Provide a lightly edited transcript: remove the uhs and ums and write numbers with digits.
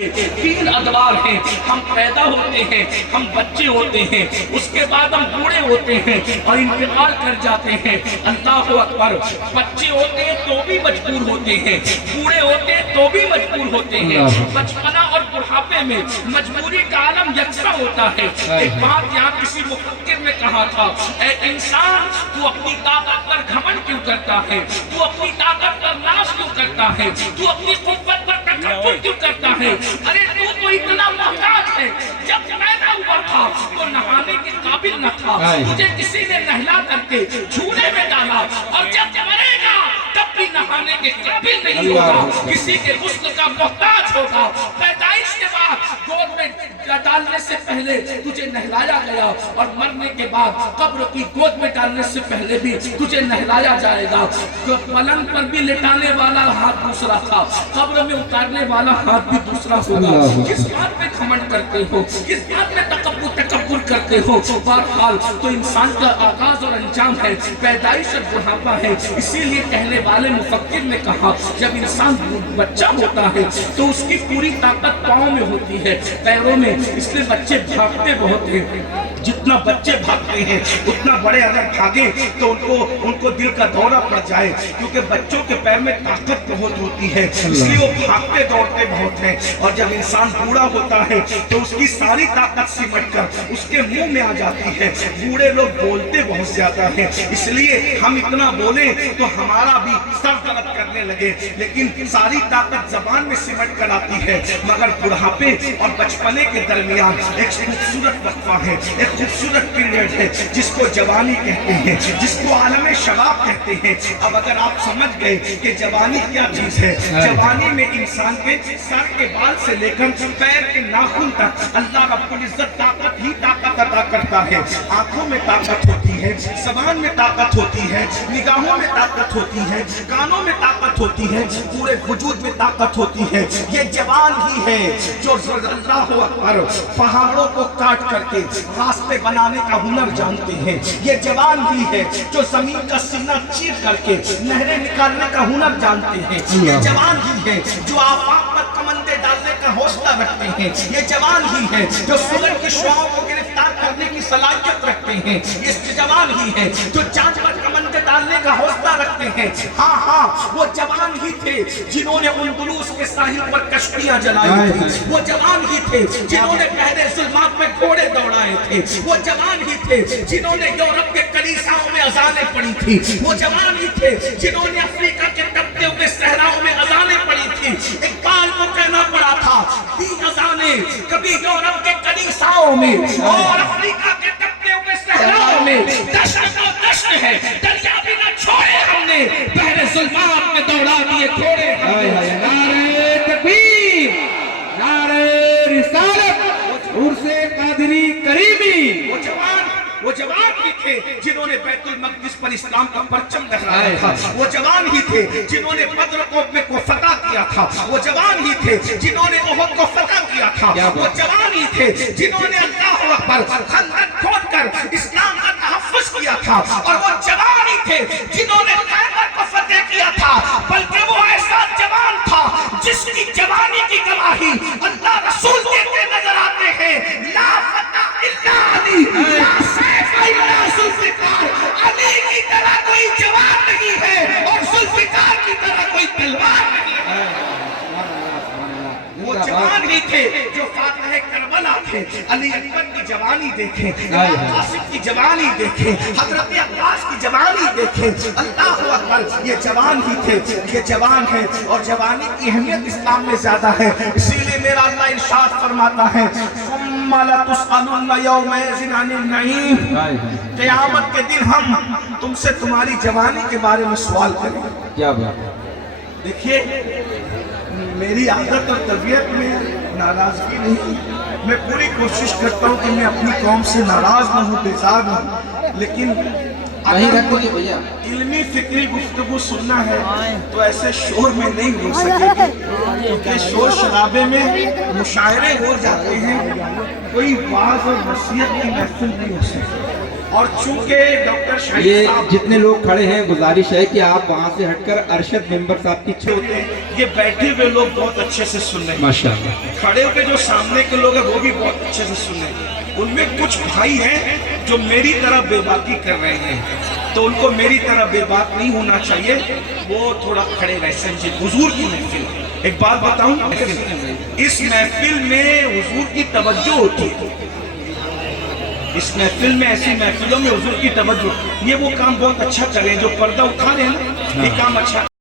تین ادوار ہیں، ہم پیدا ہوتے ہیں، ہم بچے ہوتے ہیں، اس کے بعد ہم بوڑھے ہوتے ہیں اور انتقال کر جاتے ہیں۔ اللہ اکبر۔ بچے ہوتے ہیں تو بھی مجبور ہوتے ہیں، بوڑھے ہوتے ہیں تو بھی مجبور ہوتے ہیں۔ بچپنا اور بڑھاپے میں مجبوری کا عالم یکساں ہوتا ہے۔ ایک بات یہاں کسی مفکر نے کہا تھا، اے انسان تو اپنی طاقت پر گھمنڈ کیوں کرتا ہے؟ تو اپنی طاقت پر ناز کیوں کرتا ہے؟ تو اپنی قوت پر تکبر کیوں کرتا ہے؟ ارے تو اتنا محتاج ہے، جب پیدا ہوا تھا تو نہانے کے قابل نہ تھا، تجھے کسی نے نہلا کر کے جھولے میں ڈالا، اور جب مرے گا تب بھی نہانے کے قابل نہیں ہوگا، کسی کے غسل کا محتاج ہوگا۔ پیدائش کے بعد گود میں ڈالنے سے پہلے تجھے نہلایا گیا، اور مرنے کے بعد قبر کی گود میں ڈالنے سے پہلے بھی تجھے نہلایا جائے گا۔ پلنگ پر بھی لٹانے والا ہاتھ دوسرا تھا، قبر میں اتارنے والا ہاتھ بھی دوسرا ہوگا۔ کس بات پہ گھمنڈ کرتے ہو؟ کس بات پہ تکبر کرتے ہو؟ بہرحال تو انسان کا آغاز اور انجام ہے، پیدائش اور بڑھاپا ہے۔ اسی لیے کہنے والے مفکر نے کہا، جب انسان بچہ ہوتا ہے تو اس کی پوری طاقت پاؤں میں ہوتی ہے، پیروں میں، اس لیے بچے بھاگتے بہت ہیں۔ جتنا بچے بھاگتے ہیں اتنا بڑے اگر بھاگیں تو ان کو دل کا دورہ پڑ جائے، کیونکہ بچوں کے پیر میں طاقت بہت ہوتی ہے، اس لیے وہ بھاگتے دوڑتے بہت ہیں۔ اور جب انسان بوڑھا ہوتا ہے تو اس کی ساری طاقت سمٹ کر اس کے منہ میں آ جاتی ہے۔ بوڑھے لوگ بولتے بہت زیادہ ہیں، اس لیے ہم اتنا بولیں تو ہمارا بھی سر درد کرنے لگے، لیکن ساری طاقت زبان میں سمٹ کر آتی ہے۔ مگر بڑھاپے اور بچپنے کے درمیان ایک خوبصورت وقفہ ہے، ایک خوبصورت پیریڈ ہے جس کو جوانی کہتے ہیں، جس کو عالم شباب کہتے ہیں۔ اب اگر آپ سمجھ گئے کہ جوانی کیا چیز ہے، جوانی میں انسان کے سر کے بال سے لے کر پیر کے ناخن تک اللہ رب العزت طاقت ہی طاقت عطا کرتا ہے۔ آنکھوں میں طاقت ہوتی ہے، زبان میں طاقت ہوتی ہے، نگاہوں میں طاقت ہوتی ہے، کانوں میں طاقت ہوتی ہے، پورے وجود میں طاقت ہوتی ہے۔ یہ جوان ہی ہے جو اللہ اکبر پہاڑوں کو کاٹ کر کے راستے بنانے کا ہنر جانتے ہیں۔ یہ جوان ہی ہے جو زمین کا سینہ چیر کر کے نہریں نکالنے کا ہنر جانتے ہیں۔ یہ جوان ہی ہے جو آفاق پر کمندے ڈالنے کا حوصلہ رکھتے ہیں۔ یہ جوان ہی ہے جو سورج کی شعاعوں کو گرفتار کرنے کی صلاحیت رکھتے ہیں۔ یہ جوان ہی ہے جو چاند پر کمندے ڈالنے کا حوصلہ رکھتے ہیں۔ ہاں وہ جوان ہی تھے جنہوں نے اندلس کے ساحل پر کشتیاں جلائی تھی۔ وہ جوان ہی تھے جنہوں نے پہلے ظلمات میں گھوڑے دوڑائے تھے۔ وہ جوان ہی تھے جنہوں نے یورپ کے کلیساؤں میں اذانیں پڑھی تھی۔ وہ جوان ہی تھے جنہوں نے افریقہ کے تپتے ہوئے صحراؤں میں اذانیں پڑھی تھی۔ اقبال کو کہنا پڑا تھا، دی اذانیں کبھی یورپ کے کلیساؤں میں اور افریقہ کے تپتے ہوئے صحراؤں میں، دشت تو دشت ہے، دریا بھی نہ چھوڑے ہم نے، بحر ظلمات میں دوڑا دیے گھوڑے ہم نے۔ نعرہ تکبیر، نعرہ رسالت، عرس قادری کریمی۔ وہ جوان ہی تھے جنہوں نے بیت المقدس پر اسلام کا پرچم لہرایا تھا۔ وہ جوان ہی تھے جنہوں نے بدر کو فتح کیا تھا۔ وہ جوان ہی تھے جنہوں نے احد کو فتح کیا تھا۔ وہ جوان ہی تھے جنہوں نے اللہ اکبر خندق کھود کر اسلام کا تحفظ کیا تھا۔ اور وہ جوان ہی تھے جنہوں نے خیبر کو فتح کیا تھا۔ بلکہ وہ ایسا جوان تھا جس کی جوانی کی گواہی اللہ رسول دیتے نظر آتے ہیں۔ لا فتح الا علی، لا سیف الا ذوالفقار۔ علی کی طرح کوئی جوان نہیں ہے اور ذوالفقار کی طرح کوئی تلوار نہیں ہے۔ وہ جوان ہی تھے جو فاتح کربلا تھے۔ علی اکبر کی جوانی دیکھیں، امام قاسم کی جوانی دیکھیں، حضرت عباس کی جوانی دیکھیں۔ اللہ اکبر، یہ جوان ہی تھے، یہ جوان ہیں، اور جوانی کی اہمیت اسلام میں زیادہ ہے۔ اسی لیے میرا اللہ ارشاد فرماتا ہے، ثم لتسألن یومئذ عن النعیم۔ قیامت کے دن ہم تم سے تمہاری جوانی کے بارے میں سوال کریں گے۔ کیا بات ہے؟ دیکھیے، میری عادت اور طبیعت میں ناراضگی نہیں، میں پوری کوشش کرتا ہوں کہ میں اپنی قوم سے ناراض نہ ہوں، بیزار نہ ہوں، لیکن اگر علمی فکری گفتگو سننا ہے تو ایسے شور میں نہیں ہو سکے گی، کیونکہ شور شرابے میں مشاعرے ہو جاتے ہیں، کوئی واعظ اور نصیحت کی محفل نہیں ہو سکتی۔ اور چونکہ ڈاکٹر یہ شاہد صاحب جتنے لوگ کھڑے ہیں گزارش ہے کہ آپ وہاں سے ہٹ کر ارشد ممبر صاحب کی اچھے ہوتے ہیں، یہ بیٹھے ہوئے لوگ بہت اچھے سے سن رہے ہیں، ماشاءاللہ کھڑے ہوئے جو سامنے کے لوگ ہیں وہ بھی بہت اچھے سے سن رہے ہیں۔ ان میں کچھ بھائی ہیں جو میری طرح بے باکی کر رہے ہیں، تو ان کو میری طرح بے باک نہیں ہونا چاہیے، وہ تھوڑا کھڑے رہے سمجھے۔ حضور کی محفل، ایک بات بتاؤں، اس محفل میں حضور کی توجہ ہوتی ہے، اس محفل میں، ایسی محفلوں میں حضور کی توجہ، یہ وہ کام بہت اچھا کریں جو پردہ اٹھا رہے ہیں نا، یہ کام اچھا